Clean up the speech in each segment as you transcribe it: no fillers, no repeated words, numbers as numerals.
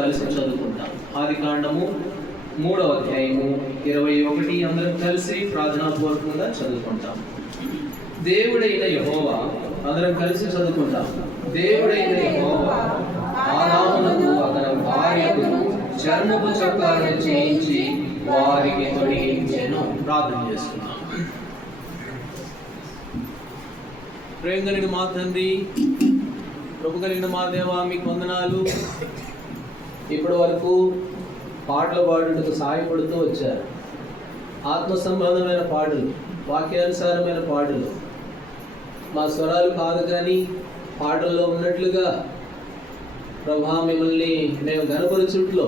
కలిసి చదువుకుంటాం. ఆదికాండము 3వ అధ్యాయము 21 అందరం కలిసి ప్రార్థనాపూర్వకంగా చదువుకుంటాం. దేవుడైన యెహోవా, అందరం కలిసి చదువుకుంటాం. దేవుడైన యెహోవా ఆదామునకు అతని భార్యకు చర్మపు చొక్కాలను చేయించి వారికి తొడిగించెను. ప్రార్థన చేస్తున్నాం. ప్రేమ కలిగిన మా తండ్రి, కృప కలిగిన మా దేవా, మీకు వందనాలు. ఇప్పటి వరకు పాటలు పాడుటకు సహాయపడుతూ వచ్చారు. ఆత్మ సంబంధమైన పాటలు, వాక్యానుసారమైన పాటలు. మా స్వరాలు కాదు కానీ పాటల్లో ఉన్నట్లుగా ప్రభా మిమ్మల్ని మేము గణపరచుట్లో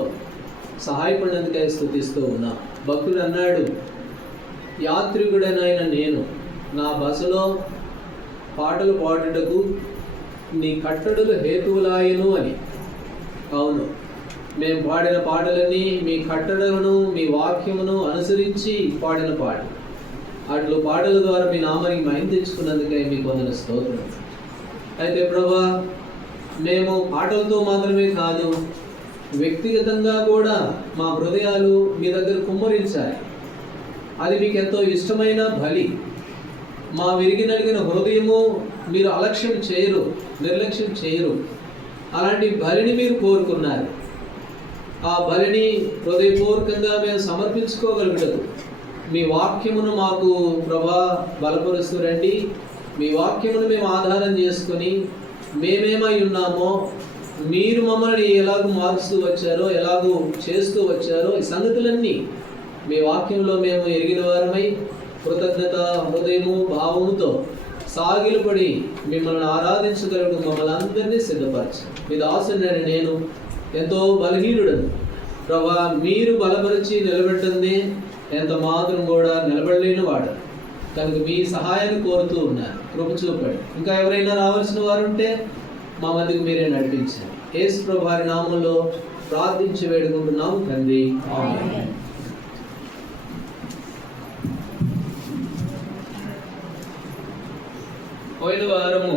సహాయపడినందుకే స్తుతిస్తూ ఉన్నాం. భక్తుడు అన్నాడు, యాత్రికుడనైన నేను నా బసలో పాటలు పాడుటకు నీ కట్టడులు హేతువులాయను అని. అవును, మేము పాడిన పాటలన్నీ మీ కట్టడలను, మీ వాక్యమును అనుసరించి పాడిన పాటలు. అట్లు పాటల ద్వారా మీ నామానికి మహిమ తెచ్చుకున్నందుకే మీకు వందన స్తోత్రం. అయితే ప్రభా, మేము పాటలతో మాత్రమే కాదు, వ్యక్తిగతంగా కూడా మా హృదయాలు మీ దగ్గర కుమ్మరించాలి. అది మీకు ఎంతో ఇష్టమైన బలి. మా విరిగి నలిగిన హృదయము మీరు అలక్ష్యం చేయరు, నిర్లక్ష్యం చేయరు. అలాంటి బలిని మీరు కోరుకున్నారు. ఆ బలిని హృదయపూర్వకంగా మేము సమర్పించుకోగలుగుతాము. మీ వాక్యమును మాకు ప్రభా బలపరుస్తూ రండి. మీ వాక్యమును మేము ఆధారం చేసుకొని మేమేమై ఉన్నామో, మీరు మమ్మల్ని ఎలాగూ మారుస్తూ వచ్చారో, ఎలాగూ చేస్తూ వచ్చారో, ఈ సంగతులన్నీ మీ వాక్యంలో మేము ఎరిగిన వారమై కృతజ్ఞత హృదయము భావముతో సాగిలపడి మిమ్మల్ని ఆరాధించగలను మమ్మల్ని అందరినీ సిద్ధపరచు. మీ దాసుని నేను ఎంతో బలహీనుడను ప్రభా, మీరు బలపరిచి నిలబెట్టింది ఎంత మాత్రం కూడా నిలబడలేని వాడు కనుక మీ సహాయాన్ని కోరుతూ ఉన్నారు. కృప చూపండి. ఇంకా ఎవరైనా రావాల్సిన వారు ఉంటే మా మధ్యకు మీరే నడిపించండి. యేసు ప్రభు వారి నామంలో ప్రార్థించి వేడుకుంటున్నాము తండ్రి, ఆమేన్. పోయిన వారము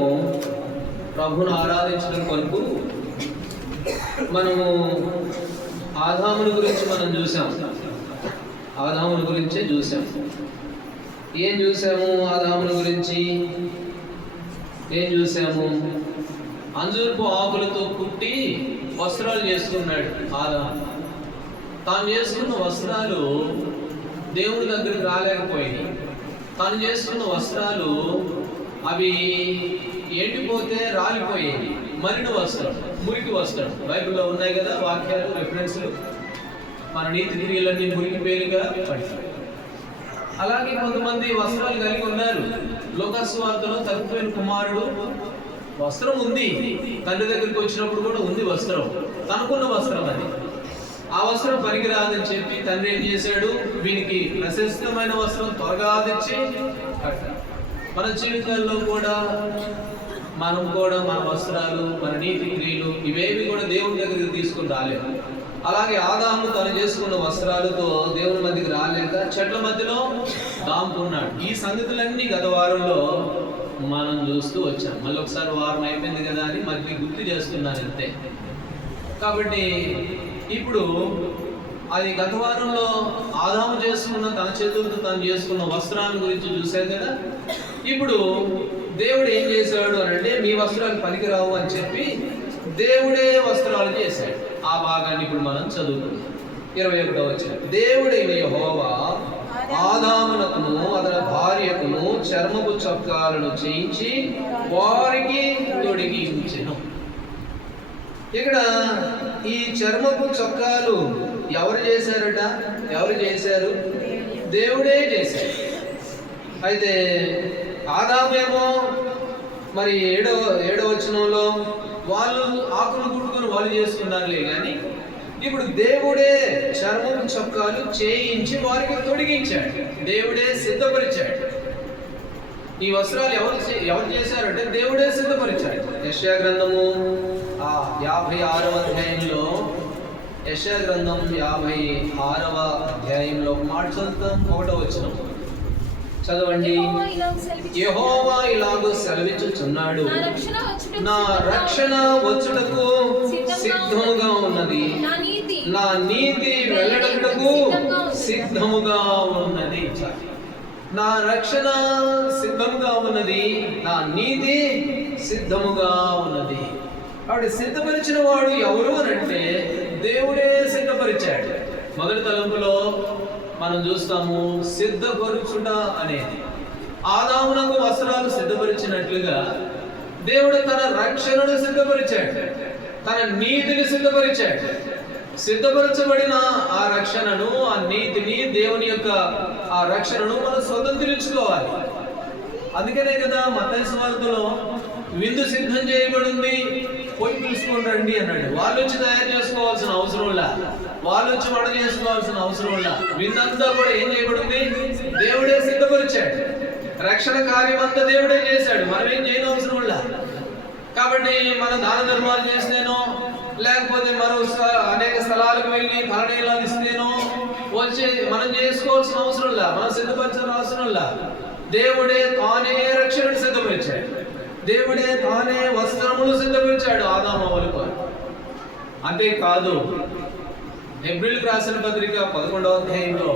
ప్రభును ఆరాధించడం కొరకు మనము ఆదాముని గురించి మనం చూసాం. ఆదాముని గురించే చూసాం. ఏం చూసాము? ఆదాముని గురించి ఏం చూసాము? అంజూరపు ఆకులతో కుట్టి వస్త్రాలు చేసుకున్నాడు ఆదాము. తాను చేసుకున్న వస్త్రాలు దేవుడి దగ్గరికి రాలేకపోయినాయి. తాను చేసుకున్న వస్త్రాలు అవి ఎండిపోతే రాలిపోయేవి. మరిన వస్త్రం, మురికి వస్త్రం. బైబిల్లో ఉన్నాయి కదా వాక్యాలు, రెఫరెన్స్లు. మన నీతి క్రియలన్నీ మురికి పేరుగా పడతాయి. అలాగే కొంతమంది వస్త్రాలు కలిగి ఉన్నారు. లోకాసు వార్తలో తప్పిపోయిన కుమారుడు వస్త్రం ఉంది, తండ్రి దగ్గరికి వచ్చినప్పుడు కూడా ఉంది వస్త్రం, తనకున్న వస్త్రం అది. ఆ వస్త్రం పనికిరాదని చెప్పి తండ్రి ఏం చేశాడు? వీనికి ప్రశస్తమైన వస్త్రం త్వరగా తెచ్చి కట్టాడు. మన జీవితాల్లో కూడా మనం కూడా మన వస్త్రాలు, మన నీతి క్రియలు ఇవేవి కూడా దేవుని దగ్గరికి తీసుకుని రాలేము. అలాగే ఆదాము తను చేసుకున్న వస్త్రాలతో దేవుని మధ్యకి రాలేక చెట్ల మధ్యలో దాముకున్నాడు. ఈ సంగతులన్నీ గత వారంలో మనం చూస్తూ వచ్చాం. మళ్ళీ ఒకసారి వారం అయిపోయింది కదా అని మళ్ళీ గుర్తు చేస్తున్నాను అంతే. కాబట్టి ఇప్పుడు అది గత వారంలో ఆదాము చేసుకున్న తన చేతులతో తను చేసుకున్న వస్త్రాల గురించి చూశాం కదా. ఇప్పుడు దేవుడు ఏం చేశాడు అని అంటే, మీ వస్త్రాలు పనికిరావు అని చెప్పి దేవుడే వస్త్రాలు చేశాడు. ఆ భాగాన్ని ఇప్పుడు మనం చదువుతున్నాం. 21వ వచనం. దేవుడైన యెహోవా ఆదామునకును అతని భార్యకును చర్మపు చొక్కాలను చేయించి వారికి తొడిగించెను. ఇక్కడ ఈ చర్మపు చొక్కాలు ఎవరు చేశారట? ఎవరు చేశారు? దేవుడే చేశారు. అయితే ఆదామేమో మరి 7వ వచనంలో వాళ్ళు ఆకులు కుట్టుకొని వాళ్ళు చేసుకున్నారులే కానీ, ఇప్పుడు దేవుడే చర్మపు చొక్కాలు చేయించి వారికి తొడిగించాడు. దేవుడే సిద్ధపరిచాడు. ఈ వస్త్రాలు ఎవరు చేశారంటే దేవుడే సిద్ధపరిచాడు. యెషయా గ్రంథము 56వ అధ్యాయంలో, యెషయా గ్రంథం 56వ అధ్యాయంలో ఒక మాట చదువుతాం. 1వ వచనం చదవండి. యెహోవా ఇలాగూ సెలవిచ్చుచున్నాడు, నా రక్షణ వచ్చుటకు సిద్ధముగా ఉన్నది, నా నీతి వెళ్ళటకు సిద్ధముగా ఉన్నది. నా రక్షణ సిద్ధముగా ఉన్నది, నా నీతి సిద్ధముగా ఉన్నది. కాబట్టి సిద్ధపరిచిన వాడు ఎవరు అనంటే దేవుడే సిద్ధపరిచాడు. మొదటి తలంపులో మనం చూస్తాము సిద్ధపరుచుట అనేది. ఆదామునకు వస్త్రాలు సిద్ధపరిచినట్లుగా దేవుడు తన రక్షణను సిద్ధపరిచాడు, తన నీతిని సిద్ధపరిచాడు. సిద్ధపరచబడిన ఆ రక్షణను, ఆ నీతిని, దేవుని యొక్క ఆ రక్షణను మనం స్వతంత్రించుకోవాలి. అందుకనే కదా మత్తయి సువార్తలో విందు సిద్ధం చేయబడింది, పోయి పిలుచుకొని రండి అన్నాడు. వాళ్ళు వచ్చి తయారు చేసుకోవాల్సిన అవసరంలా, వాళ్ళు వచ్చి వంట చేసుకోవాల్సిన అవసరంలా, విందంతా కూడా ఏం చేయబడింది? దేవుడే సిద్ధపరిచాడు. రక్షణ కార్యం అంతా దేవుడే చేశాడు, మనం ఏం చేయని అవసరంలా. కాబట్టి మనం దాన ధర్మాలు చేస్తేనో, లేకపోతే మరో అనేక స్థలాలకు వెళ్ళి తలనీళ్ళు ఇస్తేనో వచ్చి మనం చేసుకోవాల్సిన అవసరంలా, మనం సిద్ధపరచాల్సిన అవసరంలా. దేవుడే తానే రక్షణను సిద్ధపరిచాడు, దేవుడే తానే వస్త్రములు సిద్ధపరిచాడు ఆదాము అవ్వలకు. అంతేకాదు హెబ్రీయులకు రాసిన పత్రిక 11వ అధ్యాయంలో,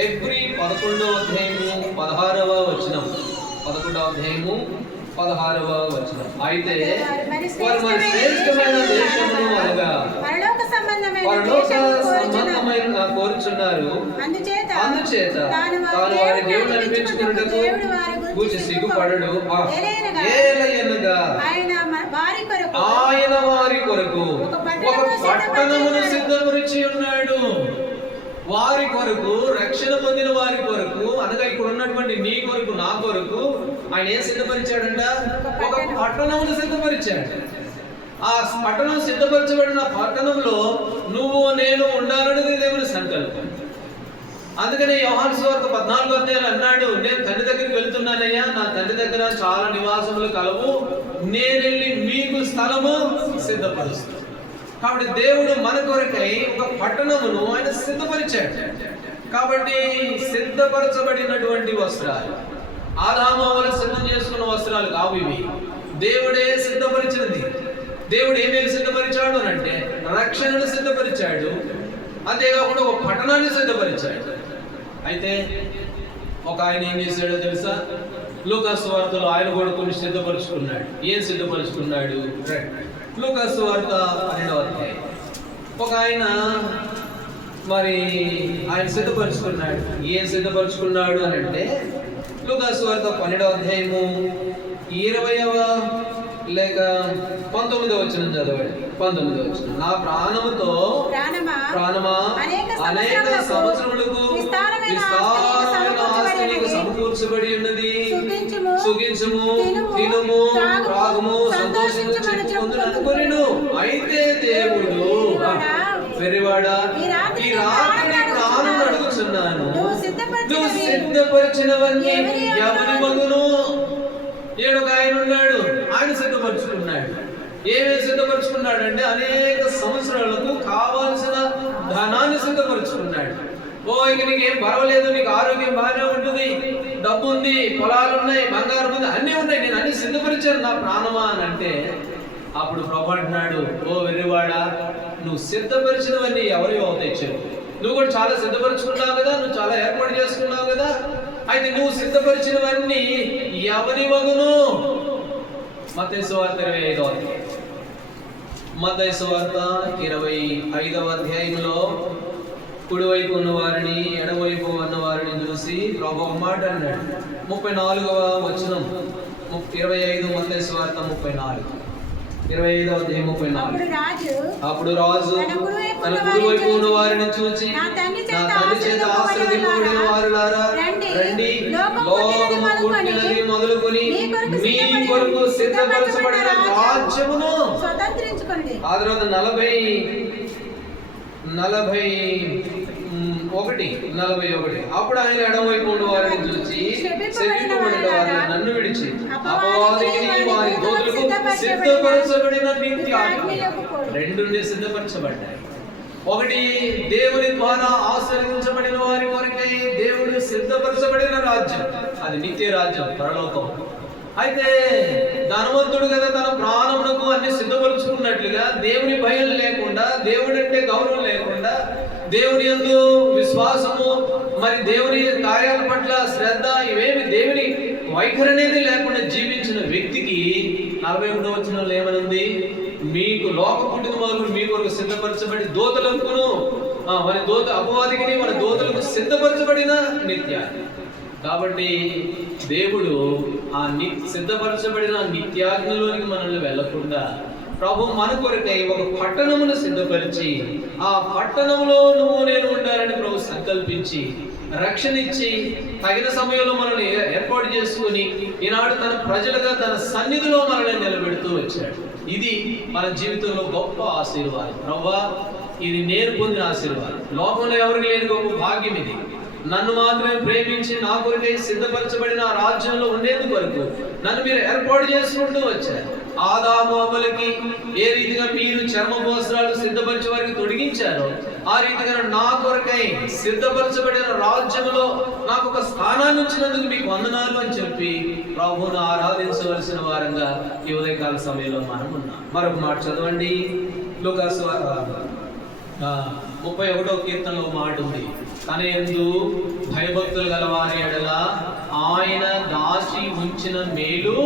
హెబ్రీ 11వ అధ్యాయము 16వ వచనం, 11వ అధ్యాయము 16వ వచనం. అయితే వారు మరి శ్రేష్టమైన దేశమును అనగా పరలోక సంబంధమైన కోరుచున్నారు, అందుచేత తాను వారి దేవుడు అనిపించుకున్నటకు కూర్చి సిగ్గుపడడు. ఏలయనగా ఆయన వారి కొరకు ఒక పట్టణమును సిద్ధపరిచి ఉన్నాడు. వారి కొరకు, రక్షణ పొందిన వారి కొరకు, అనగా ఇక్కడ ఉన్నటువంటి నీ కొరకు, నా కొరకు ఆయన ఏం సిద్ధపరిచాడంట? ఒక పట్టణమును సిద్ధపరిచాడు. ఆ పట్టణం సిద్ధపరచబడిన పట్టణంలో నువ్వు నేను ఉండాలనేది దేవుని సంకల్పం. అందుకనే యోహాను సువార్త 14వ అధ్యాయంలో అన్నాడు, నేను తండ్రి దగ్గరికి వెళ్తున్నానయ్యా, నా తండ్రి దగ్గర చాలా నివాసములు కలవు, నేను వెళ్ళి మీకు స్థలము సిద్ధపరుస్తాను. కాబట్టి దేవుడు మన కొరకై ఒక పట్టణమును ఆయన సిద్ధపరిచాడు. కాబట్టి సిద్ధపరచబడినటువంటి వస్త్రాలు, ఆదాము అవ్వలు సిద్ధం చేసుకున్న వస్త్రాలు కావు ఇవి, దేవుడే సిద్ధపరిచినది. దేవుడు ఏమేమి సిద్ధపరిచాడు అంటే రక్షణను సిద్ధపరిచాడు, అంతేకాకుండా ఒక పట్టణాన్ని సిద్ధపరిచాడు. అయితే ఒక ఆయన ఏం చేశాడో తెలుసా? లూకా సువార్తలో ఆయన కూడా కొన్ని సిద్ధపరుచుకున్నాడు. ఏం సిద్ధపరుచుకున్నాడు? లూకా సువార్త 12వ అధ్యాయం. ఒక ఆయన మరి ఆయన సిద్ధపరుచుకున్నాడు. ఏం సిద్ధపరుచుకున్నాడు అని అంటే లూకా సువార్త 12వ అధ్యాయము 20వ లేక 19వ వచనం చదవండి. 19వ వచనం. నా ప్రాణముతో ప్రాణమా అనేక సంవత్సరములకు విస్తారమైన ఆస్తి నీకు సమకూర్చబడి ఉన్నది, సుఖించుము, తినుము, త్రాగుము, సంతోషము, చెప్పుకొందును అనుకొనెను. అయితే దేవుడు, వెర్రివాడా, ఈ రాత్రి ప్రాణం అడుగుచున్నాను, నువ్వు సిద్ధపరిచినవన్నీ ఎవరి మగును? ఏడొక ఆయన ఉన్నాడు, ఆయన సిద్ధపరుచుకున్నాడు. ఏమేమి సిద్ధపరుచుకున్నాడు అంటే అనేక సంవత్సరాలకు కావాల్సిన ధనాన్ని సిద్ధపరుచుకున్నాడు. ఓ ఇక నీకేం పర్వాలేదు, నీకు ఆరోగ్యం బాగానే ఉంటుంది, డబ్బు ఉంది, పొలాలు ఉన్నాయి, బంగారం ఉంది, అన్నీ ఉన్నాయి, నేను అన్ని సిద్ధపరిచాను నా ప్రాణమా అని అంటే అప్పుడు ప్రభు అంటున్నాడు, ఓ వెర్రివాడా, నువ్వు సిద్ధపరిచినవన్నీ ఎవరివి అవుతాయి చెప్పు. నువ్వు కూడా చాలా సిద్ధపరుచుకున్నావు కదా, నువ్వు చాలా ఏర్పాటు చేసుకున్నావు కదా, అయితే నువ్వు సిద్ధపరిచినవన్నీ ఎవరి వగును? మత్తయి సువార్త 25వ అధ్యాయం. మత్తయి సువార్త 25వ అధ్యాయంలో కుడివైపు ఉన్న వారిని, ఎడవైపు ఉన్న వారిని చూసి ప్రభు ఒక మాట అన్నాడు. 34వ వచనం, 25 మత్తయి సువార్త 34, 25వ అధ్యాయం 34. అప్పుడు రాజు తన కుడివైపు ఉన్న వారిని చూచి, నా తండ్రి చేత ఆశీర్వదింపబడిన వారులారా రండి, లోకము పుట్టినది మొదలుకొని మీ కొరకు సిద్ధపరచబడిన రాజ్యమును స్వతంత్రించుకోండి. ఆ తర్వాత 41 అప్పుడు ఆయన ఎడమవైపు ఉన్న వారిని చూచి, శపింపబడిన వారు నన్ను విడిచి అపవాదికి వారి దూతలకు సిద్ధపరచబడిన నిత్య ఆత్మలకు. రెండు సిద్ధపరచబడ్డాయి. ఒకటి దేవుని ద్వారా ఆశీర్వదించబడిన వారి కొరకై దేవుడు సిద్ధపరచబడిన రాజ్యం, అది నిత్య రాజ్యం, పరలోకం. అయితే ధనవంతుడు కదా తన ప్రాణమునకు అన్ని సిద్ధపరుచుకున్నట్లుగా దేవుని భయం లేకుండా, దేవుడంటే గౌరవం లేకుండా, దేవుని యందు విశ్వాసము, మరి దేవుని కార్యాల పట్ల శ్రద్ధ, ఇవేమి దేవుని వైఖరి అనేది లేకుండా జీవించిన వ్యక్తికి 41వ వచనంలో ఏమనుంది? మీకు లోక పుట్టిన మొదలు మీ కొరకు సిద్ధపరచబడి దూతలకును మరి అపవాదికి మన దూతలకు సిద్ధపరచబడిన నిత్య. కాబట్టి దేవుడు ఆ సిద్ధపరచబడిన నిత్యాగ్నిలోనికి మనల్ని వెళ్లకుండా ప్రభు మన కొరకై ఒక పట్టణమును సిద్ధపరిచి, ఆ పట్టణంలో నువ్వు నేను ఉండాలని ప్రభు సంకల్పించి రక్షణ ఇచ్చి తగిన సమయంలో మనల్ని ఏర్పాటు చేసుకుని ఈనాడు తన ప్రజలుగా తన సన్నిధిలో మనల్ని నిలబెడుతూ వచ్చాడు. ఇది మన జీవితంలో గొప్ప ఆశీర్వాదం. ప్రభువా, ఇది నేను పొందిన ఆశీర్వాదం. లోకంలో ఎవరికి లేని గొప్ప భాగ్యం ఇది. నన్ను మాత్రమే ప్రేమించి నా కొరకై సిద్ధపరచబడిన రాజ్యంలో ఉండేందుకు వరకు నన్ను మీరు ఏర్పాటు చేసుకుంటూ వచ్చారు. ఆదాము అవ్వలకి ఏ రీతిగా మీరు చర్మ వస్త్రాలు సిద్ధపరిచే వారికి తొడిగించారో, ఆ రీతిగా నా కొరకై సిద్ధపరచబడిన రాజ్యంలో నాకు ఒక స్థానాన్ని ఇచ్చినందుకు మీకు వందనాలు అని చెప్పి ప్రభువును ఆరాధించవలసిన వారంగా ఈ ఉదయకాల సమయంలో మనం ఉన్నాం. మరొక మాట చదవండి. లూకాసు 31వ కీర్తనలో మాట ఉంది, తన యందు భయభక్తులు గలవారి ఎడల ఆయన దాచి ఉంచిన మేలు,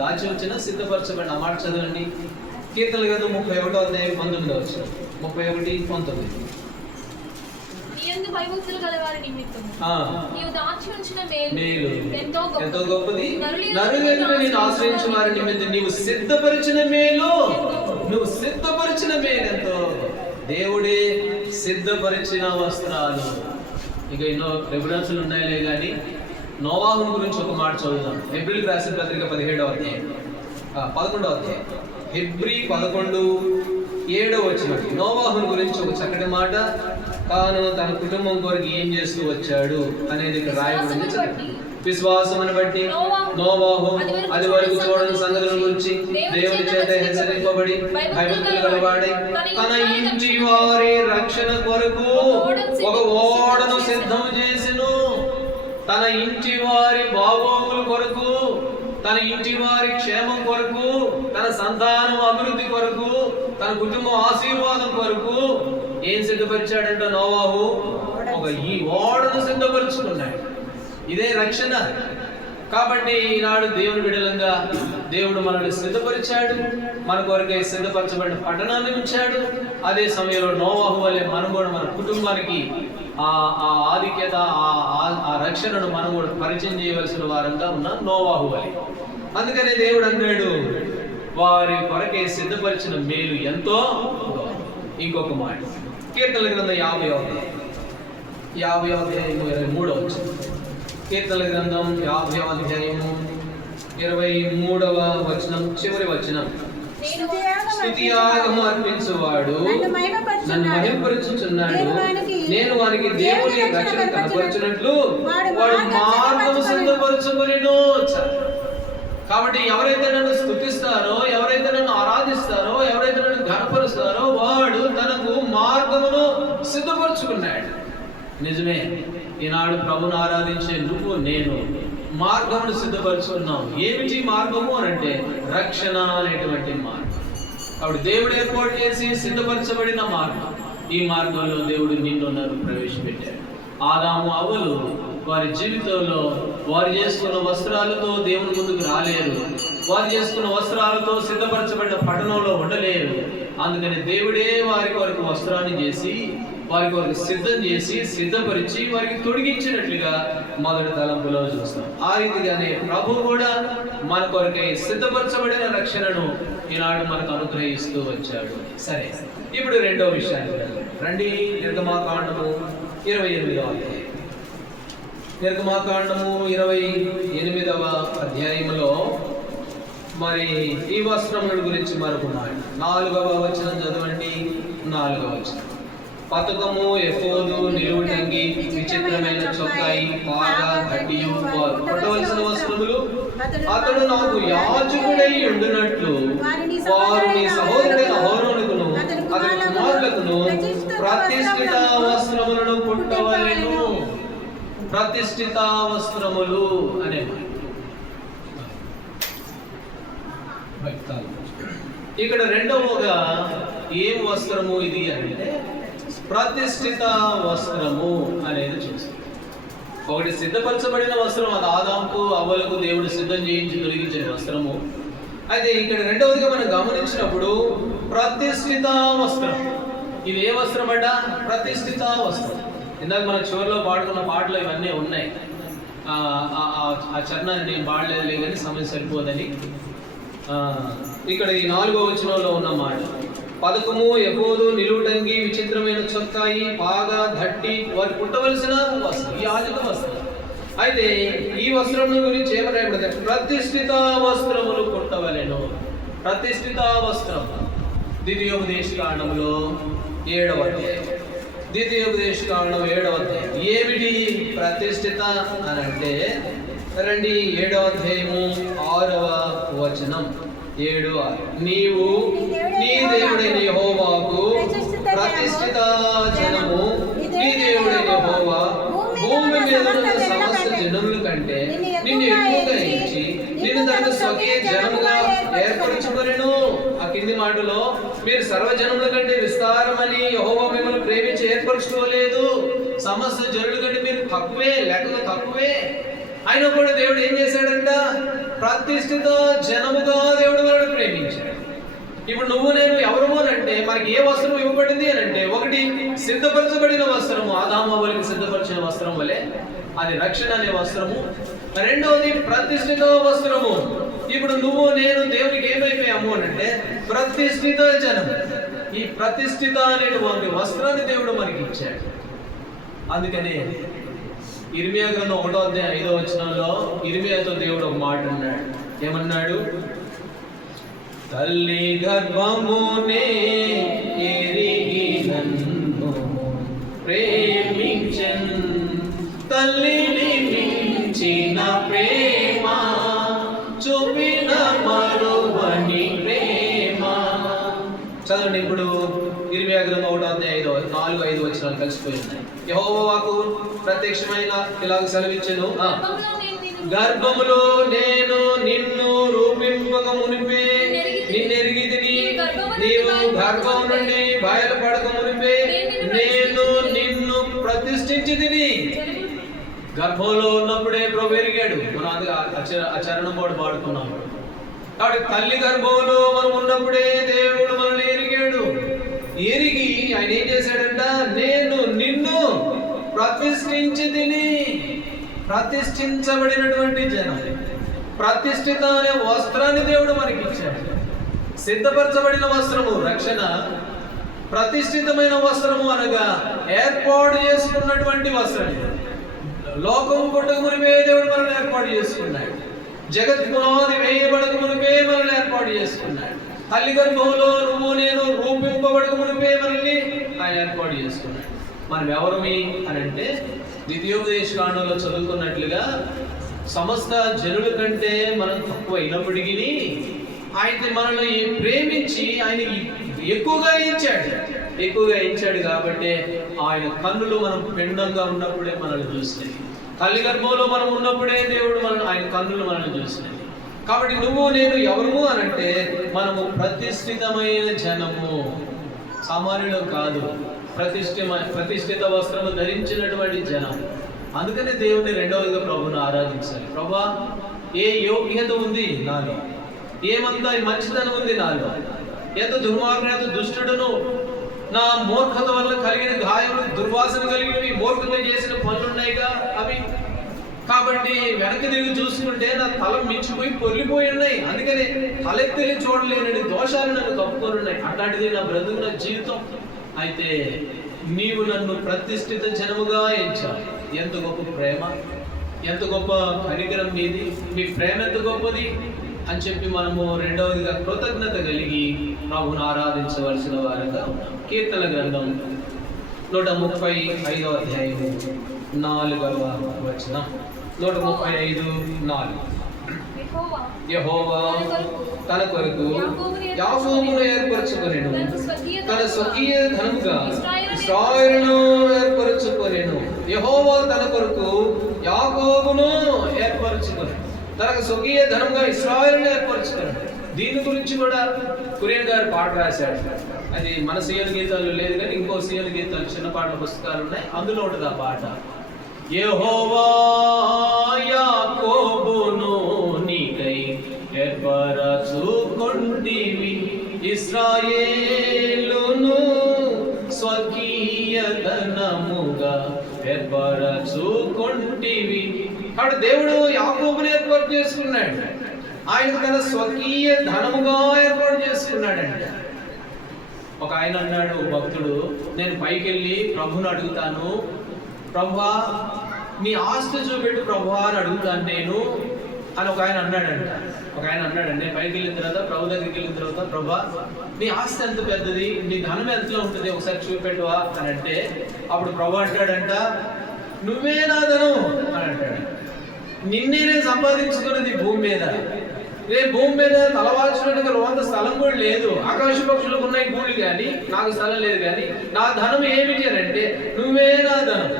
దాచి ఉంచిన సిద్ధపరచబడిన. ఆ మాట చదవండి. కీర్తనలు కదా 31వ అధ్యాయం 19వ వచనం. 31:19. మేలు ఎంతో గొప్పది, నరులను నేను ఆశ్రయించిన వారి నిమిత్తం నీవు సిద్ధపరిచిన మేలు, నువ్వు సిద్ధపరిచిన మేలు ఎంతో. దేవుడే సిద్ధపరిచిన వస్త్రాలు. ఇక ఎన్నో రెఫరెన్సులు ఉన్నాయిలే కానీ నోవాహుని గురించి ఒక మాట చదువుదాం. హెబ్రీలకు రాసిన పత్రిక 11వ అధ్యాయం 11వ అధ్యాయం హెబ్రీ 11:7 వచనం. నోవాహుని గురించి ఒక చక్కటి మాట. తాను తన కుటుంబం కొరకు ఏం చేస్తూ వచ్చాడు అనేది ఇక్కడ రాయబడింది. విశ్వాసమును బట్టి నోవాహు అది వరకు చూడని సంగతుల గురించి దేవుని చేత హెచ్చరింపబడి భయభక్తులు గలవాడై తన ఇంటి వారి రక్షణ కొరకు ఒక ఓడను సిద్ధం చేసెను. తన ఇంటి వారి బాగోగుల కొరకు, తన ఇంటి వారి క్షేమం కొరకు, తన సంతానం అభివృద్ధి కొరకు, తన కుటుంబం ఆశీర్వాదం కొరకు ఏం సిద్ధపరిచాడంట నోవాహు? ఈ ఓడను సిద్ధపరుచుకున్నాడు. ఇదే రక్షణ. కాబట్టి ఈనాడు దేవుని బిడ్డలంగా దేవుడు మనల్ని సిద్ధపరిచాడు, మన కొరకై సిద్ధపరచబడిన పట్టణాన్ని ఉంచాడు. అదే సమయంలో నోవాహు వల్లే మనం కూడా మన కుటుంబానికి ఆ ఆధిక్యత, ఆ రక్షణను మనం కూడా పరిచయం చేయవలసిన వారంగా ఉన్నాం నోవాహు వల్లే. అందుకనే దేవుడు అన్నాడు, వారి కొరకై సిద్ధపరిచిన మేలు ఎంతో. ఇంకొక మాట, కీర్తనల గ్రంథం 50వ అధ్యాయం 23వ వచనం. కీర్తనల గ్రంథం 50వ అధ్యాయము 23వ వచనం, చివరి వచనం. స్తుతియాగము అర్పించువాడు నన్ను మహిమపరచుచున్నాడు, నేను వారికి దేవుని రక్షణ కనపరచినట్లు వాడు మార్గము సిద్ధపరచుకొనెను. కాబట్టి ఎవరైతే నన్ను స్తుతిస్తారో, ఎవరైతే నన్ను ఆరాధిస్తారో, ఎవరైతే నన్ను ఘనపరుస్తారో వాడు తనకు మార్గమును సిద్ధపరచుకున్నాడు. నిజమే, ఈనాడు ప్రభును ఆరాధించే నువ్వు నేను మార్గమును సిద్ధపరచుకున్నాం. ఏమిటి మార్గము అని అంటే రక్షణ అనేటువంటి మార్గం. కాబట్టి దేవుడు ఏర్పాటు చేసి సిద్ధపరచబడిన మార్గం. ఈ మార్గంలో దేవుడు నిన్ను ప్రవేశపెట్టాడు. ఆదాము అవ్వలు వారి జీవితంలో వారు చేసుకున్న వస్త్రాలతో దేవుని ముందుకు రాలేరు. వారు చేసుకున్న వస్త్రాలతో సిద్ధపరచబడిన పట్టణంలో ఉండలేరు. అందుకని దేవుడే వారి కొరకు వస్త్రాన్ని చేసి, వారి కొరకు సిద్ధం చేసి, సిద్ధపరిచి వారికి తొడిగించినట్లుగా మొదటి తలంపులో చూస్తాం. ఆ రీతిగానే ప్రభు కూడా మన కొరకై సిద్ధపరచబడిన రక్షణను ఈనాడు మనకు అనుగ్రహిస్తూ వచ్చాడు. సరే, ఇప్పుడు రెండవ విషయానికి రండి. నిర్గమాకాండము 28వ అధ్యాయం. నిర్గమాకాండము 28వ అధ్యాయంలో మరి ఈ వస్త్రముల గురించి మరొక మాట. 4వ వచనం చదవండి. 4వ వచనం. పతకము, ఎఫోదు, నిలువుటంగి, విచిత్రమైన చొక్కాయి, పాగా, గడ్డియు వారు కొట్టవలసిన వస్త్రములు. అతడు నాకు యాజకుడై ఉండునట్లు వారు నీ సహోదరుడైన అహరోనుకును అతని కుమారులకును ప్రతిష్ఠిత వస్త్రములను కుట్టవలెను. ప్రతిష్ఠిత వస్త్రములు అనే ఇక్కడ రెండవగా ఏం వస్త్రము ఇది అంటే ప్రతిష్ఠిత వస్త్రము అనేది చూస్తాం. ఒకటి సిద్ధపరచబడిన వస్త్రం, అది ఆదాముకు అవ్వలకు దేవుడు సిద్ధం చేయించి తొలగించిన వస్త్రము. అయితే ఇక్కడ రెండవదిగా మనం గమనించినప్పుడు ప్రతిష్ఠిత వస్త్రం. ఇది ఏ వస్త్రం అంట? ప్రతిష్ఠిత వస్త్రం. ఇందాక మన చివరిలో పాడుకున్న పాటలు ఇవన్నీ ఉన్నాయి. ఆ చరణాన్ని నేను పాడలేదు కానీ సమయం సరిపోదని. ఇక్కడ ఈ 4వ వచనంలో ఉన్న మాట, పదకము, ఎపోదు, నిలువుటంగి, విచిత్రమైన చొక్కాయి, పాగా, ధట్టి, వారు కుట్టవలసిన వస్త్రం, ఈ యాజక వస్త్రం. అయితే ఈ వస్త్రం గురించి ఏమన్నా ప్రతిష్ఠిత వస్త్రములు కుట్టవలెను. ప్రతిష్ఠిత వస్త్రం ద్వితీయోపదేశకాండములో 7వ అధ్యాయం. ద్వితీయోపదేశకాండం 7వ అధ్యాయం. ఏమిటి ప్రతిష్ఠిత అని అంటే రండి, 7వ అధ్యాయము 6వ వచనం. 7:6. నీవు నీ దేవుడైన యెహోవాకు ప్రతిష్ఠిత జనము, నీ దేవుడైన యెహోవా భూమి మీద ఉన్న సమస్త జనముల కంటే నిన్ను ఎక్కువగా ఇచ్చి నిన్ను తన స్వకీయ జనముగా ఏర్పరచుకొనెను. ఆ కింది మాటలో, మీరు సర్వజనముల కంటే విస్తారమని యెహోవా మిమ్మల్ని ప్రేమించి ఏర్పరచుకోలేదు. సమస్త జనుల కంటే మీరు తక్కువే, లెక్కలు తక్కువే. అయినా కూడా దేవుడు ఏం చేశాడంట? ప్రతిష్ఠిత జనముగా దేవుడు మనల్ని ప్రేమించాడు. ఇప్పుడు నువ్వు నేను ఎవరు అంటే మనకి ఏ వస్త్రం ఇవ్వబడింది అని అంటే, ఒకటి సిద్ధపరచబడిన వస్త్రము, ఆదాము అవ్వలకి సిద్ధపరిచిన వస్త్రం వలె, అది రక్షణ అనే వస్త్రము. రెండవది ప్రతిష్ఠిత వస్త్రము. ఇప్పుడు నువ్వు నేను దేవునికి ఏమైపోయాము అని అంటే ప్రతిష్ఠిత జనం. ఈ ప్రతిష్ఠిత అనేటువంటి వస్త్రాన్ని దేవుడు మనకి ఇచ్చాడు. అందుకనే ఇర్మియా గ్రంథం 1వ అధ్యాయం 5వ వచనంలో ఇర్మియాతో దేవుడు ఒక మాట అన్నాడు. ఏమన్నాడు? తల్లి గర్భమునే ఎరిగి నన్ను ప్రేమించెన్, తల్లిని మించిన ప్రేమ చూపిన మరువని ప్రేమ. చదవండి ఇప్పుడు ఇర్మియా గ్రంథం 1వ అధ్యాయం 4-5 వచనాలు కలిసిపోయింది. యెహోవా వాక్కు ప్రత్యక్షమైన ఇలాగ సెలవిచ్చెను, గర్భములో నేను నిన్ను రూపింపక మునిపే నిన్నెరిగితిని, నీవు గర్భం నుండి బయలుపడక మునిపే నేను నిన్ను ప్రతిష్ఠించితిని. గర్భంలో ఉన్నప్పుడే ప్రభు ఎరిగాడు. మనం అది ఆ చరణం కూడా పాడుకున్నాము. కాబట్టి తల్లి గర్భంలో మనం ఉన్నప్పుడే దేవుడు మనల్ని ఎరిగాడు. ఎరిగి ఆయన ఏం చేశాడంట? నేను నిన్ను ప్రతిష్ఠించితిని. ప్రతిష్ఠించబడినటువంటి జనం, ప్రతిష్ఠిత అనే వస్త్రాన్ని దేవుడు మనకి ఇచ్చాడు. సిద్ధపరచబడిన వస్త్రము రక్షణ, ప్రతిష్ఠితమైన వస్త్రము అనగా ఏర్పాటు చేసుకున్నటువంటి వస్త్రం. లోకము పుట్టక మునిపే దేవుడు మనల్ని ఏర్పాటు చేసుకున్నాడు. జగత్ పునాది వేయబడక మునిపే మనల్ని ఏర్పాటు చేసుకున్నాడు. తల్లి గర్భంలో నువ్వు నేను రూపింపబడక మునిపే మనల్ని ఆయన ఏర్పాటు చేసుకున్నాడు. మనం ఎవరమి అని అంటే ద్వితీయోపదేశకాండంలో చదువుకున్నట్లుగా సమస్త జనుల కంటే మనం తక్కువ అయినప్పటికీ ఆయన మనల్ని ప్రేమించి ఆయన ఎక్కువగా ఇచ్చాడు కాబట్టి ఆయన కన్నులు మనం పిండంగా ఉన్నప్పుడే మనల్ని చూస్తాయి. తల్లి గర్భంలో మనం ఉన్నప్పుడే దేవుడు ఆయన కన్నులు మనల్ని చూస్తాయి. కాబట్టి నువ్వు నేను ఎవరు అనంటే మనము ప్రతిష్ఠితమైన జనము, సామాన్యులు కాదు. ప్రతిష్ఠిత వస్త్రము ధరించినటువంటి జనం. అందుకనే దేవుడిని రెండవదిగా ప్రభువును ఆరాధించాలి. ప్రభా, ఏ యోగ్యత ఉంది నాలో, ఏమంతా మంచితనం ఉంది నాలో, ఎంత దుర్మార్గుడు, ఎంత దుష్టుడును, నా మూర్ఖత వల్ల కలిగిన గాయములు, దుర్వాసన కలిగినవి, మూర్ఖత చేసిన పనులు ఉన్నాయిగా అవి. కాబట్టి వెనక్కి తిరిగి చూసుకుంటే నా తల మించిపోయి పొర్లిపోయి ఉన్నాయి. అందుకని తలెత్తి చూడలేనని దోషాలు నన్ను కప్పుకొని ఉన్నాయి. అట్లాంటిది నా బ్రతుకు, నా జీవితం. అయితే నీవు నన్ను ప్రతిష్ఠిత జనముగా ఎంచావు. ఎంత గొప్ప ప్రేమ, ఎంత గొప్ప కనికరం మీది, మీ ప్రేమ ఎంత గొప్పది అని చెప్పి మనము రెండవదిగా కృతజ్ఞత కలిగి ప్రభువును ఆరాధించవలసిన వారంగా ఉన్నాం. కీర్తన గ్రంథం 135వ అధ్యాయం 4వ వచనం. 135:4. యెహోవా తన కొరకు యాకోబును ఏర్పరచుకొనెను, తన స్వకీయ ధనముగా ఇశ్రాయేలును ఏర్పరచుకొనెను. యెహోవా తన కొరకు యాకోబును ఏర్పరచుకొనెను, తనకు స్వకీయ ధనముగా ఇశ్రాయేలును ఏర్పరచుకొనెను. దీని గురించి కూడా కురియన్ గారు పాట రాశాడు. అది మన సీఎన్ గీతాలు లేదు కానీ ఇంకో సీఎన్ గీతాలు చిన్న పాటల పుస్తకాలు ఉన్నాయి, అందులో ఉంటుంది ఆ పాట. యెహోవా యాకోబును నీకై ఏర్పరచుకొంటివి, ఇశ్రాయేలును స్వకీయ ధనముగా ఏర్పరచుకొంటివి. కాబట్టి దేవుడు యాకోబుని ఏర్పాటు చేసుకున్నాడు, ఆయన తన స్వకీయ ధనముగా ఏర్పాటు చేసుకున్నాడంట. ఒక ఆయన అన్నాడు, భక్తుడు, నేను పైకి వెళ్ళి ప్రభుని అడుగుతాను, ప్రభువా నీ ఆస్తి చూపెట్టు ప్రభువా అని అడుగుతాను నేను అని ఒక ఆయన అన్నాడంట. ఒక ఆయన అన్నాడండి, పైకి వెళ్ళిన తర్వాత ప్రభు దగ్గరికి వెళ్ళిన తర్వాత, ప్రభా నీ ఆస్తి ఎంత పెద్దది, నీ ధనం ఎంతలో ఉంటుంది, ఒకసారి చూపెట్టువా అని అంటే, అప్పుడు ప్రభు అంటాడంట, నువ్వే నా ధనం అని అంటాడు. నిన్నే నేను సంపాదించుకున్నది భూమి మీద, రేపు భూమి మీద తలవాల్చడానికి రోంత స్థలం కూడా లేదు, ఆకాశ పక్షులకు ఉన్నాయి గూళ్ళు కానీ నాకు స్థలం లేదు, కానీ నా ధనం ఏమిటి అని అంటే నువ్వే నా ధనం.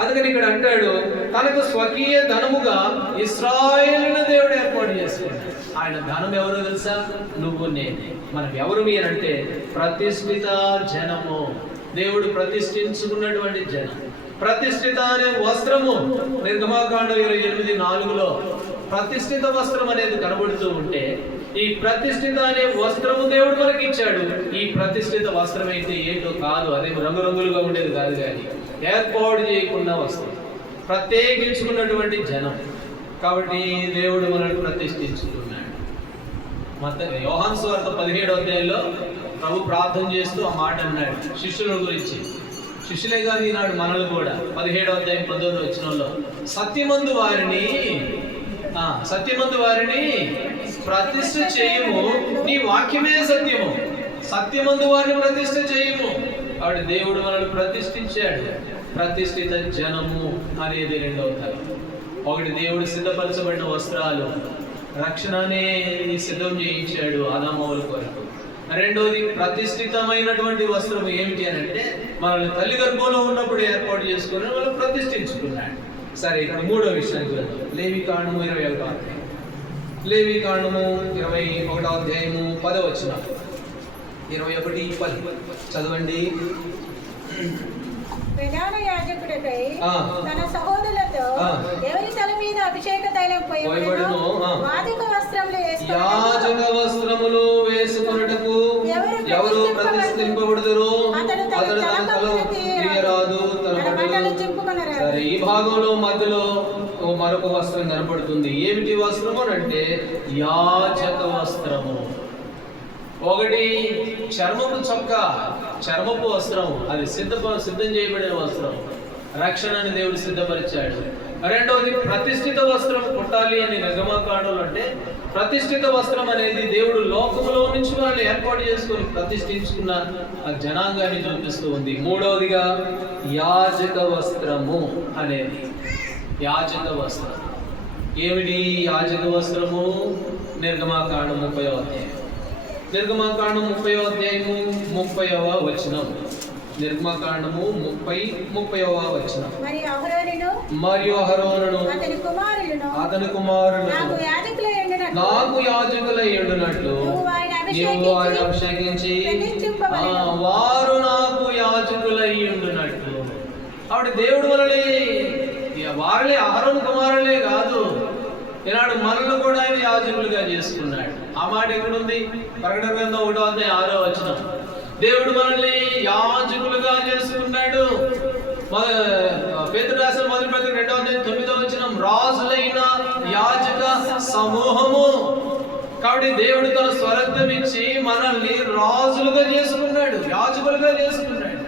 అందుకని ఇక్కడ అంటాడు, తనకు స్వకీయ ధనముగా ఇశ్రాయేలును దేవుడు ఏర్పాటు చేసుకున్నాడు. ఆయన ధనం ఎవరో తెలుసా? నువ్వు నేనే. మనం ఎవరు అంటే ప్రతిష్ఠిత జనము, దేవుడు ప్రతిష్ఠించుకున్నటువంటి జనం. ప్రతిష్ఠిత అనే వస్త్రము నిర్గమాకాండం 28:4 ప్రతిష్ఠిత వస్త్రం అనేది కనబడుతూ ఉంటే, ఈ ప్రతిష్ఠిత అనే వస్త్రము దేవుడు మనకి ఇచ్చాడు. ఈ ప్రతిష్ఠిత వస్త్రం అయితే ఏంటో కాదు, అదే రంగురంగులుగా ఉండేది కాదు, కానీ ఏర్పాటు చేయకుండా వస్త్రం, ప్రత్యేకించుకున్నటువంటి జనం. కాబట్టి దేవుడు మనల్ని ప్రతిష్ఠించుకున్నాడు. యోహాను సువార్త 17వ అధ్యాయంలో ప్రభు ప్రార్థన చేస్తూ ఆ మాట అన్నాడు శిష్యుల గురించి. శిష్యులే కాదు ఈనాడు మనల్ని కూడా 17వ అధ్యాయం 19వ వచనంలో సత్యమందు వారిని ప్రతిష్ఠ చేయము, నీ వాక్యమే సత్యము, సత్యమందు వారిని ప్రతిష్ఠ చేయము. కాబట్టి దేవుడు మనల్ని ప్రతిష్ఠించాడు. ప్రతిష్ఠిత జనము అనేది రెండవ తరం. ఒకటి, దేవుడు సిద్ధపరచబడిన వస్త్రాలు, రక్షణ అనేది సిద్ధం చేయించాడు ఆదామవుల కొరకు. రెండోది, ప్రతిష్ఠితమైనటువంటి వస్త్రం ఏమిటి అని అంటే మనల్ని తల్లి గర్భంలో ఉన్నప్పుడు ఏర్పాటు చేసుకుని మనం ప్రతిష్ఠించుకున్నాడు. సరే, ఇక్కడ మూడో విషయానికి వెళ్తాం. లేవికాండము 21వ అధ్యాయం. లేవికాండము 21వ అధ్యాయము 10వ వచనం. 21:10 చదవండి. ప్రధాన యాజకుడికై తన సహోదరులతో ఎవరి తల మీద అభిషేక తైలం పోయబడును, యాజక వస్త్రములు వేసుకొనుటకు ఎవరు ప్రతిష్ఠింపబడుదురో అతడు తన తల తీయరాదు, తన బట్టలు చింపుకొనరాదు. సరే, ఈ భాగంలో మధ్యలో మరొక వస్త్రం కనబడుతుంది. ఏమిటి వస్త్రము అంటే యాజక వస్త్రము. ఒకటి చర్మపు చొక్క, చర్మపు వస్త్రం, అది సిద్ధం చేయబడిన వస్త్రం, రక్షణని దేవుడు సిద్ధపరిచాడు. రెండవది ప్రతిష్ఠిత వస్త్రం పుట్టాలి అని నిర్గమాకాండంలో అంటే ప్రతిష్ఠిత వస్త్రం అనేది దేవుడు లోకములో నుంచి వాళ్ళు ఏర్పాటు చేసుకొని ప్రతిష్ఠించుకున్న ఆ జనాంగాన్ని చూపిస్తూ ఉంది. మూడవదిగా యాజక వస్త్రము అనేది. యాజక వస్త్రం ఏమిటి? యాజక వస్త్రము నిర్గమాకాండం 30వ అధ్యాయం. నిర్గమాకాండం 30వ అధ్యాయము 30వ వచనం. నిర్గమాకాండము 30:30వ వచనం. మరియు అహరోనును అతని కుమారులను నాకు యాజకులై ఉండునట్లు నీవు వారిని అభిషేకించి వారు నాకు యాజకులై ఉండునట్లు. కాబట్టి దేవుడు వారిని అహరోను కుమారులే కాదు, ఈనాడు మనల్ని కూడా ఆయన యాజకులుగా చేసుకున్నాడు. ఆ మాట ఎక్కడుంది? ప్రకటన గ్రంథం 1వ అధ్యాయం 6వ వచనం. దేవుడు మనల్ని యాజకులుగా చేసుకున్నాడు. పేతురు రాసిన మొదటి పత్రిక 2వ అధ్యాయం 9వ వచనం, రాజులైన యాజక సమూహము. కాబట్టి దేవుడు తన స్వరత్వం ఇచ్చి మనల్ని రాజులుగా చేసుకున్నాడు, యాజకులుగా చేసుకున్నాడు.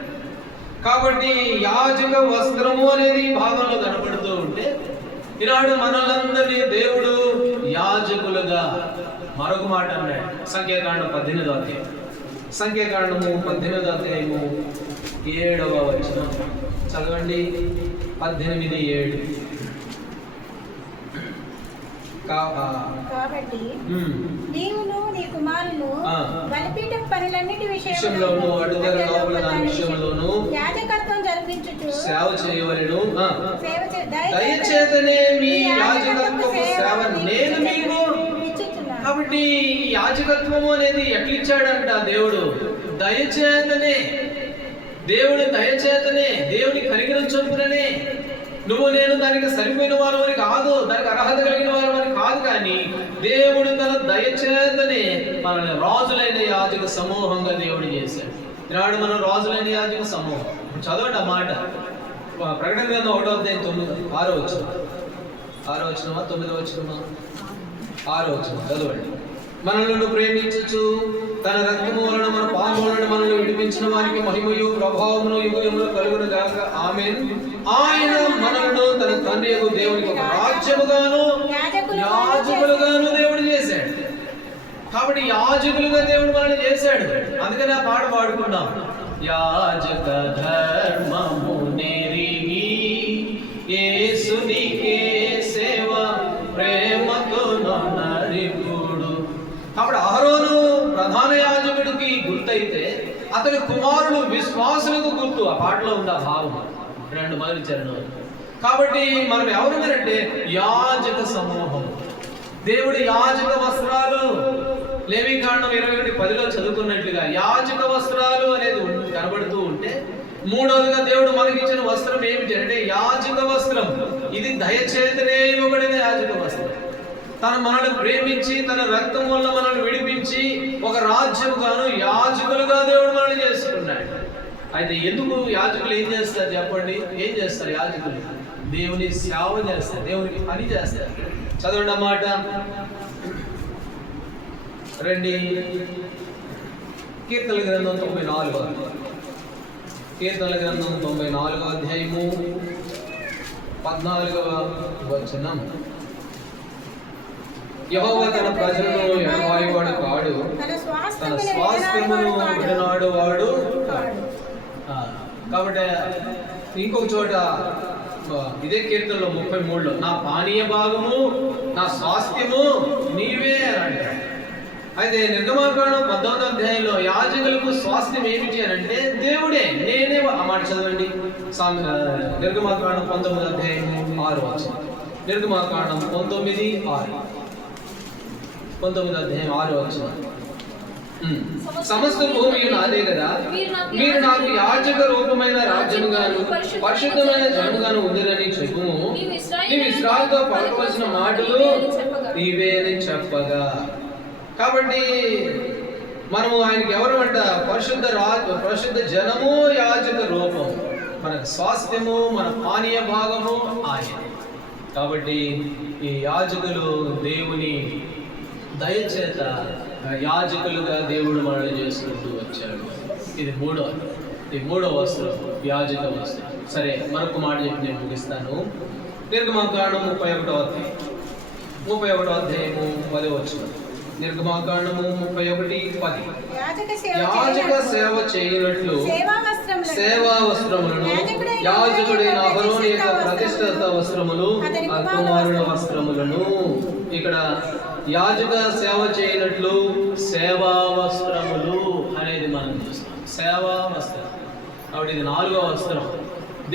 కాబట్టి యాజక వస్త్రము అనేది భాగంలో కనపడుతూ ఉంటే ఈనాడు మనలందరినీ దేవుడు యాజకులుగా మరొక మాట అన్నాడు. సంఖ్యాకాండం 18వ అధ్యాయం. సంఖ్యాకాండము 18వ అధ్యాయము 7వ వచనం చదవండి. 18:7. కాబట్టి నీవును నీ కుమారులు బలిపీఠం పనులన్నిటి విషయంలోనూ యాజకత్వం జరిపించుచు సేవ చేయవలెను. దయచేతనే మీ యాజకత్వపు సేవ నేను మీకు కాబట్టి ఈ యాజకత్వము అనేది ఎట్లిచ్చాడంట దేవుడు? దయచేతనే. దేవుడు దయచేతనే, దేవుని కనికరం చొప్పుననే. నువ్వు నేను దానికి సరిపోయిన వారు కాదు, దానికి అర్హత కలిగిన వారు కాదు, కానీ దేవుడు తన దయచేతనే మనల్ని రాజులైన యాజక సమూహంగా దేవుడు చేశాడు. ఈనాడు మనం రాజులైన యాజక సమూహం. చదవండి ఆ మాట. ప్రకటన గ్రంథం 1వ అధ్యాయం 6వ వచనం. 6వ వచనమా 9వ వచనమా? 6వ వచనం చదవండి. మనలను ప్రేమించుచు తన రక్తము వలన మన పాపములను మనల్ని విడిపించిన వారికి మహిమయు ప్రభావమును యుగములు కలుగును గాక. ఆమేన్. ఆయన మనలను తన తండ్రి యొక్క దేవునికి ఒక రాజ్యముగాను యాజకులుగాను దేవుడు చేశాడు. కాబట్టి యాజకులుగా దేవుడు మనల్ని చేశాడు. అందుకని ఆ పాట పాడుకున్నాం. యాజక ధర్మము నెరిగి యేసునికే సేవ ప్రేమతో నరిపుడు. కాబట్టి అహరోను ప్రధాన యాజకుడికి గుర్తయితే అతని కుమారుడు విశ్వాసులకు గుర్తు. ఆ పాటలో ఉంది ఆ భావం. 2 మొదటి చరణం. కాబట్టి మనం ఎవరున్నారంటే యాజక సమూహం. దేవుడి యాజక వస్త్రాలు, లేవీకాండం 21:10లో చదువుకున్నట్లుగా యాజక వస్త్రాలు అనేది కనబడుతూ ఉంటే, మూడవదిగా దేవుడు మనకిచ్చిన వస్త్రం ఏమిటి అంటే యాజక వస్త్రం. ఇది దయచేతనే ఇవ్వబడిన యాజక వస్త్రం. తను మనల్ని ప్రేమించి తన రక్తం వల్ల మనల్ని విడిపించి ఒక రాజ్యముగాను యాజకులుగా దేవుడు మనల్ని చేసుకున్నాడు. అయితే ఎందుకు యాజకులు ఏం చేస్తారు చెప్పండి? ఏం చేస్తారు యాజకులు? దేవుని సేవ చేస్తారు, దేవునికి పని చేస్తారు. చదవండి అన్నమాట. రండి, కీర్తనల గ్రంథం 94. కీర్తనల గ్రంథం 94వ అధ్యాయము 14వ వచనం. యెహోవా తన ప్రజలను ఎడబాయువాడు కాడు, తన స్వాస్థ్యమును విడనాడు వాడు కాడు. కాబట్టి ఇంకొక చోట ఇదే కీర్తనలో 33లో నా పానీయ భాగము నా స్వాస్థ్యము నీవే అని అంటాడు. అయితే నిర్గమాకాండం 19వ అధ్యాయంలో యాజకులకు స్వాస్థ్యం ఏమిటి అని అంటే దేవుడే, నేనే. ఆ మాట చదవండి. నిర్గమాకాండం 19వ అధ్యాయం 6వ వచనం. నిర్గమాకాండం 19:6. 19వ అధ్యాయం 6వ వచనం. సమస్త భూమి నాదే కదా, మీరు నాకు యాజక రూపమైన రాజ్యముగాను పరిశుద్ధమైన జనముగాను ఉందిరని చెప్పుము. నీవు ఇశ్రాయేలుతో పలకవలసిన మాటలు నీవే అని చెప్పగా. కాబట్టి మనము ఆయనకి ఎవరు అంట? పరిశుద్ధ జనము, యాజక రూపం. మన స్వాస్థ్యము, మన పానీయ భాగము ఆయన. కాబట్టి ఈ యాజకులు దేవుని దయచేత యాజకులుగా దేవుడు మనల్ని చేసుకుంటూ వచ్చాడు. ఇది మూడో వస్త్రం, యాజక వస్త్రం. సరే, మరొక మాట చెప్పి నేను ముగిస్తాను. నిర్గమాకాండం 31వ అధ్యాయము 10వ వచనం. నిర్గమాకాండము 31:10. యాజక సేవ చేయనట్లు సేవా వస్త్రములను యాజకుడైన అహరోను యొక్క ప్రతిష్ఠిత వస్త్రములు కుమారుల వస్త్రములను. ఇక్కడ యాజక సేవ చేయనట్లు సేవా వస్త్రములు అనేది మనం చూస్తాం. సేవా వస్త్రం. కాబట్టి ఇది 4వ వస్త్రం.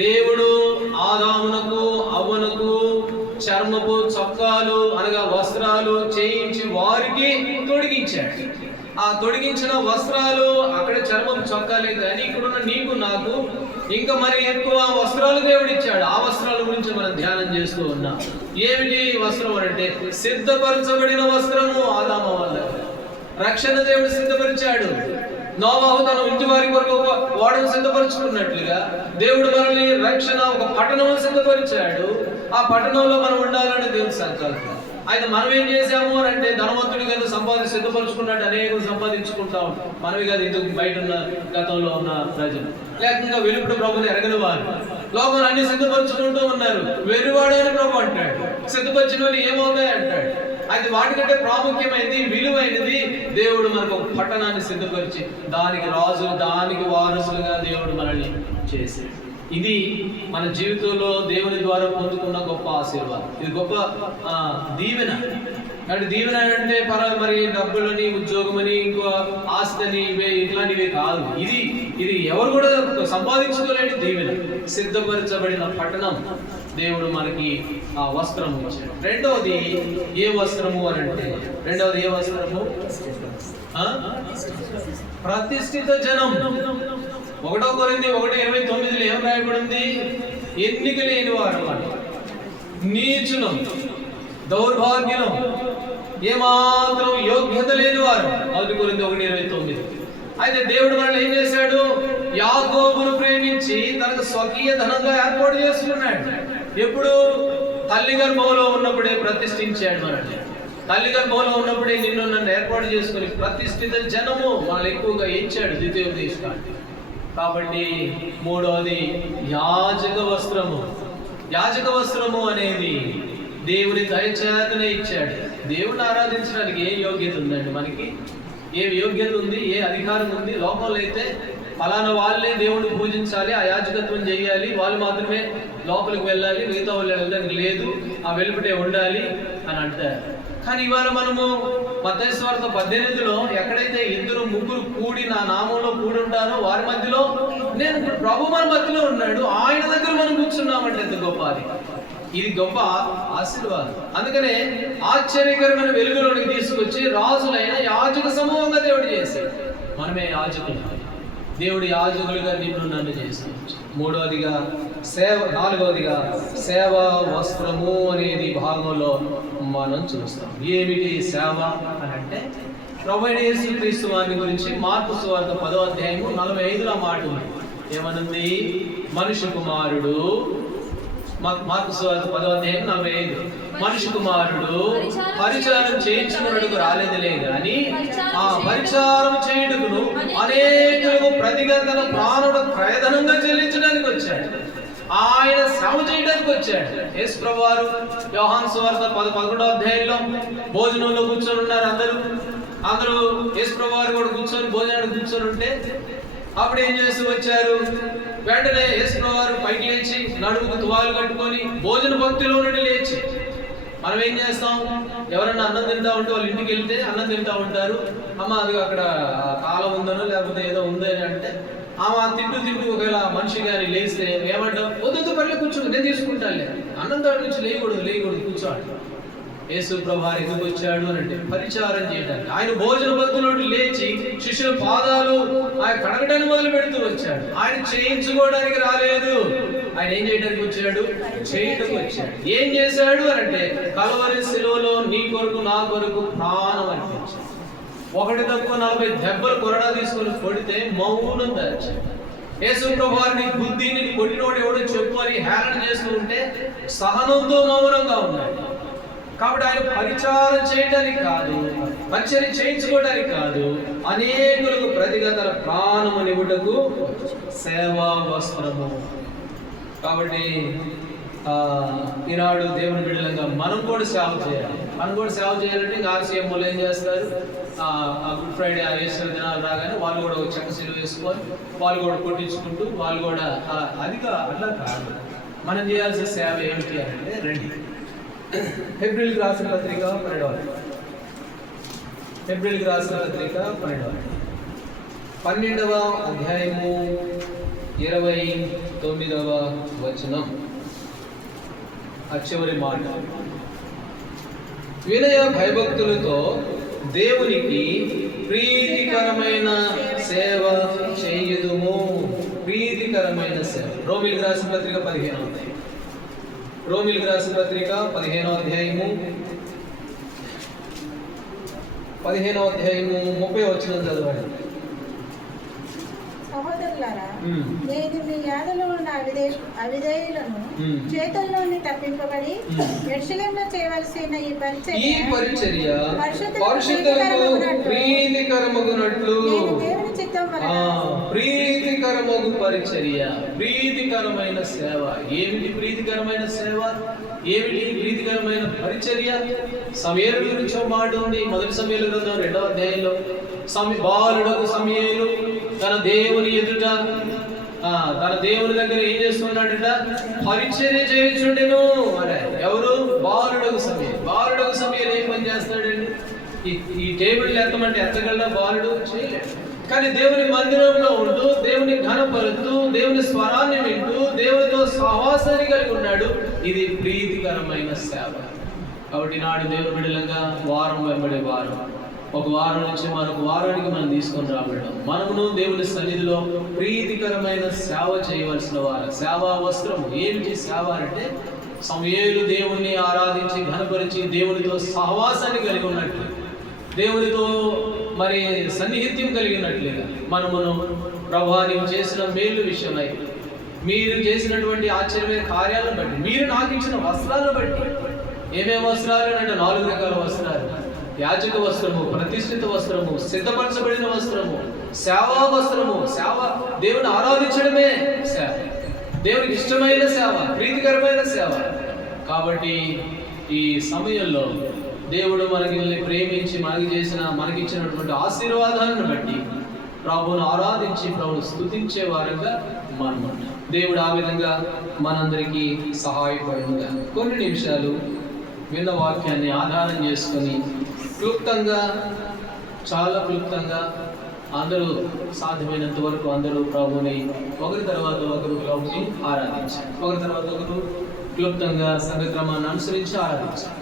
దేవుడు ఆదామునకు అవ్వనకు చర్మపు చొక్కాలు అనగా వస్త్రాలు చేయించి వారికి తొడిగించాడు. ఆ తొడిగించిన వస్త్రాలు అక్కడ చర్మపు చొక్కాలే కానీ ఇక్కడున్న నీకు నాకు ఇంకా మరి ఎక్కువ వస్త్రాలు దేవుడు ఇచ్చాడు. ఆ వస్త్రాల గురించి మనం ధ్యానం చేస్తూ ఉన్నాం. ఏమిటి వస్త్రం అంటే సిద్ధపరచబడిన వస్త్రము. ఆదాము వల్ల రక్షణ దేవుడు సిద్ధపరిచాడు. నోవాహు తన ఇంటి వారి కొరకు ఓడను సిద్ధపరచుకున్నట్లుగా దేవుడు మనల్ని రక్షణ ఒక పట్టణం సిద్ధపరిచాడు. ఆ పట్టణంలో మనం ఉండాలని దేవుని సంకల్పం. అయితే మనం ఏం చేసాము అని అంటే ధనవంతుడి కదా సిద్ధపరచుకున్నట్టు అనేకం సంపాదించుకుంటాం. మనవి కాదు, ఇందుకు బయట ఉన్న గతంలో ఉన్న ప్రజలు లేకుండా వెలుపుడు ప్రభుని ఎరగని వారు లోపల అన్ని సిద్ధపరచుకుంటూ ఉన్నారు. వెర్రివాడని ప్రభు అంటాడు, సిద్ధపరిచిన వాళ్ళు ఏమవుతాయి అంటాడు. అయితే వాటికంటే ప్రాముఖ్యమైనది, విలువైనది దేవుడు మనకు ఒక పట్టణాన్ని సిద్ధపరిచి దానికి రాజులు, దానికి వారసులుగా దేవుడు మనల్ని చేశాడు. ఇది మన జీవితంలో దేవుని ద్వారా పొందుకున్న గొప్ప ఆశీర్వాదం. ఇది గొప్ప దీవెన. అంటే దీవెన అంటే మరి డబ్బులని, ఉద్యోగమని, ఇంకో ఆస్తిని, ఇట్లాంటివి కాదు. ఇది ఎవరు కూడా సంపాదించుకోలేని దీవెన. సిద్ధపరచబడిన పట్టణం. దేవుడు మనకి ఆ వస్త్రము ఇచ్చాడు. రెండవది ఏ వస్త్రము అని అంటే, రెండవది ఏ వస్త్రము? ప్రతిష్ఠిత జనం. 1 కొరింథీ 1:29 ఏం రాయబడింది? ఎన్నిక లేని వారు, నీచులం, దౌర్భాగ్యం, ఏమాత్రం యోగ్యత లేని వారు. 1 కొరింథీ 1:29. అయితే దేవుడు మనల్ని ఏం చేశాడు? యాకోబును ప్రేమించి తనకు స్వకీయ ధనంగా ఏర్పాటు చేసుకున్నాడు. ఎప్పుడు? తల్లి గర్భంలో ఉన్నప్పుడే ప్రతిష్ఠించాడు మనల్ని. తల్లి గర్భంలో ఉన్నప్పుడే నిన్ను నన్ను ఏర్పాటు చేసుకుని ప్రతిష్ఠిత జనము మనల్ని ఎక్కువగా ఇచ్చాడు ద్వితీయోపదేశకాండం. కాబట్టి మూడవది యాజక వస్త్రము. యాజక వస్త్రము అనేది దేవుని దయచేతనే ఇచ్చాడు. దేవుని ఆరాధించడానికి ఏ యోగ్యత ఉందండి? మనకి ఏ యోగ్యత ఉంది? ఏ అధికారం ఉంది? లోకంలో అయితే ఫలానా వాళ్ళే దేవుడిని పూజించాలి, ఆ యాజకత్వం చేయాలి, వాళ్ళు మాత్రమే లోపలికి వెళ్ళాలి, మిగతా వాళ్ళు వెళ్ళడానికి లేదు, ఆ వెలుపటే ఉండాలి అని అంటారు. కానీ ఇవాళ మనము మత్తయి సువార్త 18లో ఎక్కడైతే 2-3 కూడి నా నామంలో కూడి ఉంటారో వారి మధ్యలో నేను ప్రభు మన మధ్యలో ఉన్నాడు, ఆయన దగ్గర మనం కూర్చున్నామంటే ఎంత గొప్ప అది! ఇది గొప్ప ఆశీర్వాదం. అందుకనే ఆశ్చర్యకరమైన వెలుగులోనికి తీసుకొచ్చి రాజులైన యాజక సమూహంగా దేవుడు చేశాడు. మనమే యాజకులు. దేవుడు యాజకులుగా నిన్ను నన్ను చేశాడు. మూడవదిగా సేవ. నాలుగవదిగా సేవా వస్త్రము అనేది భాగంలో మనం చూస్తాం. ఏమిటి సేవ అని అంటే, ప్రభువైన యేసుక్రీస్తు వారి గురించి మార్కు సువార్త 10:45 మాట ఉంది. ఏమనుంది? మనుష్య కుమారుడు, మార్కు సువార్త 10:45, మనుష్య కుమారుడు పరిచారం చేయించుకున్నట్టుకు రాలేదులే గాని ఆ పరిచారం చేయుటకును అనేకులకు ప్రతిగా తన ప్రాణుడు క్రయధనంగా చెల్లించడానికి వచ్చాడు. ఆయన శ్రమ చేయడానికి వచ్చాడు. యేసు ప్రభువారు యోహాను సువార్త 11:11 భోజనంలో కూర్చొని ఉన్నారు. అందరూ యేసు ప్రభువారు కూడా కూర్చొని భోజనానికి కూర్చొని ఉంటే అప్పుడు ఏం చేస్తూ వచ్చారు? వెంటనే యేసు ప్రభువారు పైకి లేచి నడుముకు తువాలు కట్టుకొని భోజన భక్తిలో నుండి లేచి, మనం ఏం చేస్తాం? ఎవరన్నా అన్నం తింటా ఉంటే వాళ్ళ ఇంటికి వెళ్తే అన్నం తింటా ఉంటారు. అమ్మ అది అక్కడ కాలం ఉందనో లేకపోతే ఏదో ఉందని అంటే ఆమె తింటూ ఒకవేళ మనిషి గారి లేస్తే ఏమంటాం? వద్దు పర్లే కూర్చో, నేను తీసుకుంటానులే. అన్నం దాటి నుంచి లేయకూడదు కూర్చోండి. యేసు ప్రభువారు ఎందుకు వచ్చాడు అని అంటే పరిచారం చేయడానికి. ఆయన భోజన భక్తుల నుండి లేచి శిష్యుల పాదాలు ఆయన కడగడానికి మొదలు పెడుతూ వచ్చాడు. ఆయన చేయించుకోవడానికి రాలేదు. ఆయన ఏం చేయడానికి వచ్చాడు? చేయటకు వచ్చాడు. ఏం చేశాడు అని అంటే కల్వరి శిలువలో నీ కొరకు నా కొరకు ప్రాణం అర్పించాడు. 1 తక్కువ 40 దెబ్బలు కొరడా తీసుకొని కొడితే మౌనం దాచాడు. యేసు ప్రభువారిని బుద్ధిని కొట్టినోడు ఎవడో చెప్పు అని హేళన చేస్తూ ఉంటే సహనంతో మౌనంగా ఉన్నాడు. కాబట్టి ఆయన పరిచారం చేయడానికి కాదు, పరిచర్య చేయించుకోవడానికి కాదు, అనేకులకు ప్రతిగా తన ప్రాణము నివుటకు సేవా వస్త్రము. కాబట్టి ఈనాడు దేవుని బిడ్డలంగా మనం కూడా సేవ చేయాలి. చేయాలంటే ఇంకా ఆర్సీఎంలు ఏం చేస్తారు? గుడ్ ఫ్రైడే ఆ ఈస్టర్ దినాలు రాగానే వాళ్ళు కూడా ఒక చెక్క సిలువ వేసుకొని వాళ్ళు కూడా కొట్టించుకుంటూ వాళ్ళు కూడా అట్లా కాదు. మనం చేయాల్సిన సేవ ఏమిటి అంటే, రండి హెబ్రీయులకు రాసిన పత్రిక 12వ అధ్యాయము 29వ వచనం, ఆ చివరి మాట. వినయ భయభక్తులతో దేవునికి ప్రీతికరమైన సేవ చేయుదుము. ప్రీతికరమైన సేవ. రోమీయులకు రాసిన పత్రిక 15వ అధ్యాయం. 15వ అధ్యాయము 30వ వచనం చదవండి. సహోదరులారా, నేను మీ యాదలో ఉన్న అవిధేయులను చేతుల్లో నుండి తప్పింపబడి యెరూషలేములో చేయవలసిన ఈ పరిచర్య పరిశుద్ధులకు ప్రీతికరమగునట్లు దేవుని చిత్తం వలన ప్రీతికరమగు పరిచర్య, ప్రీతికరమైన సేవ. ఏమిటి ప్రీతికరమైన సేవ? ఏమిటి ప్రీతికరమైన పరిచర్య? సమూయేలు గురించి మాట ఉంది. మొదటి సమూయేలు గ్రంథం 2వ అధ్యాయంలో బాలుడకు సమూయేలు తన దేవుని ఎదుట తన దేవుని దగ్గర ఏం చేస్తున్నాడట? పరిచర్య చేయించుండెను అనే. ఎవరు? బాలుడకు సమూయేలు ఏం పని చేస్తాడండి? ఈ టేబుల్ ఎత్తమంటే ఎత్తగలడా? బాలుడు చేయలేడు. కానీ దేవుని మందిరంలో ఉంటూ, దేవుని ఘనపరుతూ, దేవుని స్వరాన్ని వింటూ, దేవునితో సహవాసాన్ని కలిగి ఉన్నాడు. ఇది ప్రీతికరమైన సేవ. కాబట్టి నాడు దేవుని బిడ్డలంగా వారం వెంబడే వారం, ఒక వారం నుంచి మరొక వారానికి మనం తీసుకొని రాబడ్డాం. మనమును దేవుని సన్నిధిలో ప్రీతికరమైన సేవ చేయవలసిన వారు. సేవా వస్త్రం ఏమిటి? సేవ అంటే సమూయేలు దేవుణ్ణి ఆరాధించి ఘనపరిచి దేవునితో సహవాసాన్ని కలిగి ఉన్నట్లు, దేవునితో మరి సన్నిహిత్యం కలిగినట్లుగా మనమును ప్రభువా నీవు చేసిన మేలు విషయమై, మీరు చేసినటువంటి ఆశ్చర్యమైన కార్యాలను బట్టి, మీరు నాకు ఇచ్చిన వస్త్రాలను బట్టి, ఏమేమి వస్త్రాలు అంటే 4 రకాల వస్త్రాలు: యాజక వస్త్రము, ప్రతిష్ఠిత వస్త్రము, సిద్ధపరచబడిన వస్త్రము, సేవా వస్త్రము. సేవ దేవుని ఆరాధించడమే సేవ, దేవునికి ఇష్టమైన సేవ, ప్రీతికరమైన సేవ. కాబట్టి ఈ సమయంలో దేవుడు మనల్ని ప్రేమించి మనకిచ్చినటువంటి ఆశీర్వాదాలను బట్టి ప్రభువును ఆరాధించి ప్రభువును స్తుతించే వారంగా మనము. దేవుడు ఆ విధంగా మనందరికీ సహాయపడుగా కొన్ని నిమిషాలు విన్న వాక్యాన్ని ఆధారం చేసుకొని క్లుప్తంగా, చాలా క్లుప్తంగా అందరూ సాధ్యమైనంత వరకు అందరూ ప్రభువుని ఒకరి తర్వాత ఒకరు ప్రభువుని ఆరాధించారు. ఒకరి తర్వాత ఒకరు క్లుప్తంగా సంఘక్రమాన్ని అనుసరించి ఆరాధించారు.